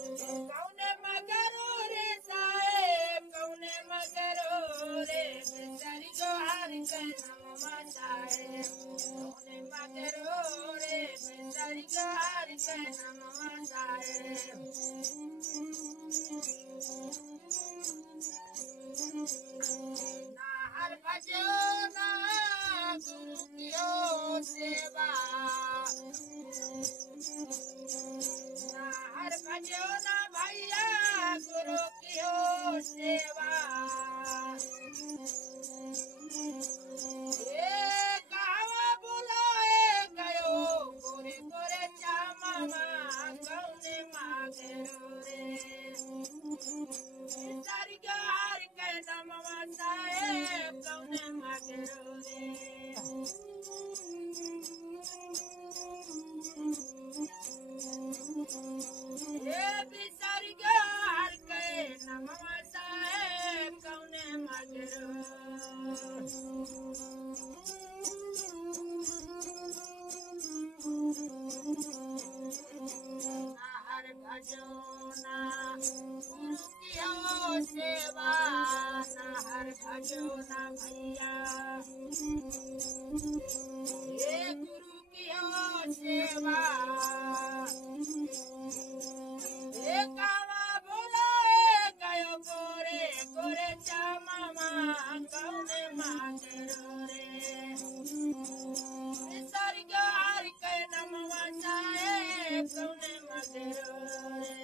कौने मगरो रे साहेब कौने मगरो रे बेचारी जो हार के नमवा साहेब कौने मगरो रे बेचारी जो हार के नमवा साहेब ना हर भजो ना गुरु कियो सेवा ना हर भजो ना भैया गुरु कियो सेवा ए कहावा बुलाए गयो गोरे गोरे चामा कौने मागरो रे बेचारी जो हार के नमवा साहेब कौने मागरो रे ये बेचारी जो हार के नमवा साहेब कौने मागरो ना हर भजो ना गुरु कियो सेवा ना हर भजो ना भैया ये गुरु कियो सेवा ये कावा बोलाए गयो गोरे गोरे चामा कौने मागरो रे बेचारी जो हार के नमवा साहेब कौने मागरो रे